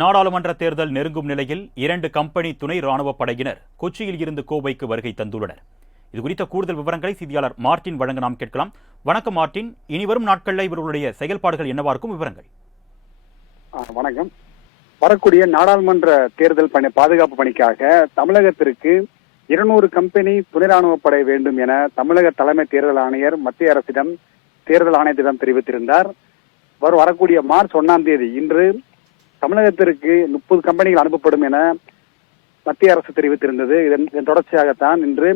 நாடாளுமன்ற தேர்தல் நெருங்கும் நிலையில் 2 கம்பெனி துணை ராணுவப் படையினர் கொச்சியில் இருந்து கோவைக்கு வருகை தந்துள்ளனர். இதுகுறித்த கூடுதல் விவரங்களை செய்தியாளர் மார்டின் வழங்க நாம் கேட்கலாம். வணக்கம் மார்டின், இனி வரும் நாட்களில் இவர்களுடைய செயல்பாடுகள் என்னவா இருக்கும்? விவரங்கள். வணக்கம். வரக்கூடிய நாடாளுமன்ற தேர்தல் பாதுகாப்பு பணிக்காக தமிழகத்திற்கு 200 கம்பெனி துணை ராணுவப் படை வேண்டும் என தமிழக தலைமை தேர்தல் ஆணையர் மத்திய அரசிடம் தேர்தல் ஆணையத்திடம் தெரிவித்திருந்தார். வரக்கூடிய மார்ச் 1ஆம் தேதி இன்று தமிழகத்திற்கு 30 கம்பெனிகள் அனுப்பப்படும் என மத்திய அரசு தெரிவித்திருந்தது. இதன் தொடர்ச்சியாகத்தான் இன்று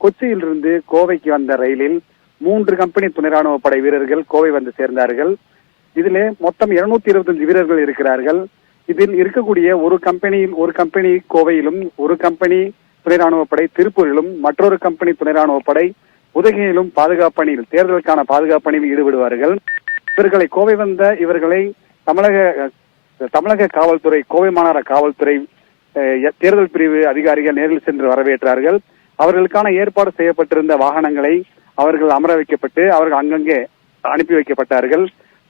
கொச்சியிலிருந்து கோவைக்கு வந்த ரயிலில் 3 கம்பெனி துணை ராணுவ படை வீரர்கள் கோவை வந்து சேர்ந்தார்கள். இதிலே மொத்தம் 225 வீரர்கள் இருக்கிறார்கள். இதில் இருக்கக்கூடிய ஒரு கம்பெனி கோவையிலும், ஒரு கம்பெனி துணை ராணுவ படை திருப்பூரிலும், மற்றொரு கம்பெனி துணை ராணுவ படை உதகையிலும் பாதுகாப்பு பணியில் தேர்தலுக்கான பாதுகாப்பு பணியில் ஈடுபடுவார்கள். இவர்களை தமிழக காவல்துறை, கோவை மாநகர காவல்துறை தேர்தல் பிரிவு அதிகாரிகள் நேரில் சென்று வரவேற்றார்கள். அவர்களுக்கான ஏற்பாடு செய்யப்பட்டிருந்த வாகனங்களை அவர்கள் அமர வைக்கப்பட்டு அவர்கள் அங்கங்கே அனுப்பி வைக்கப்பட்டார்கள்.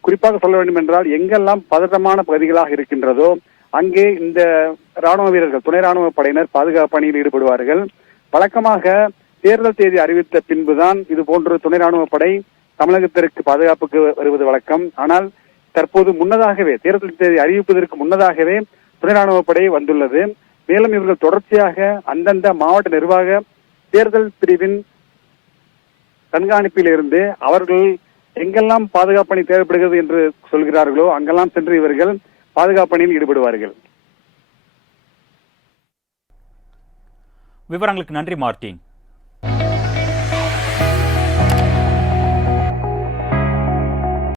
குறிப்பாக சொல்ல வேண்டும் என்றால், எங்கெல்லாம் பதட்டமான பகுதிகளாக இருக்கின்றதோ அங்கே இந்த ராணுவ வீரர்கள், துணை ராணுவ படையினர் பாதுகாப்பு பணியில் ஈடுபடுவார்கள். வழக்கமாக தேர்தல் தேதி அறிவித்த பின்புதான் இது போன்ற துணை ராணுவ படை தமிழகத்திற்கு பாதுகாப்புக்கு வருவது வழக்கம். ஆனால் தற்போது முன்னதாகவே, தேர்தல் தேதி அறிவிப்பதற்கு முன்னதாகவே துணை ராணுவ படை வந்துள்ளது. மேலும் இவர்கள் தொடர்ச்சியாக அந்தந்த மாவட்ட நிர்வாக தேர்தல் பிரிவின் கண்காணிப்பில் இருந்து அவர்கள் எங்கெல்லாம் பாதுகாப்பு பணி தேவைப்படுகிறது என்று சொல்கிறார்களோ அங்கெல்லாம் சென்று இவர்கள் பாதுகாப்பு பணியில் ஈடுபடுவார்கள். விவரங்களுக்கு நன்றி மார்டின்.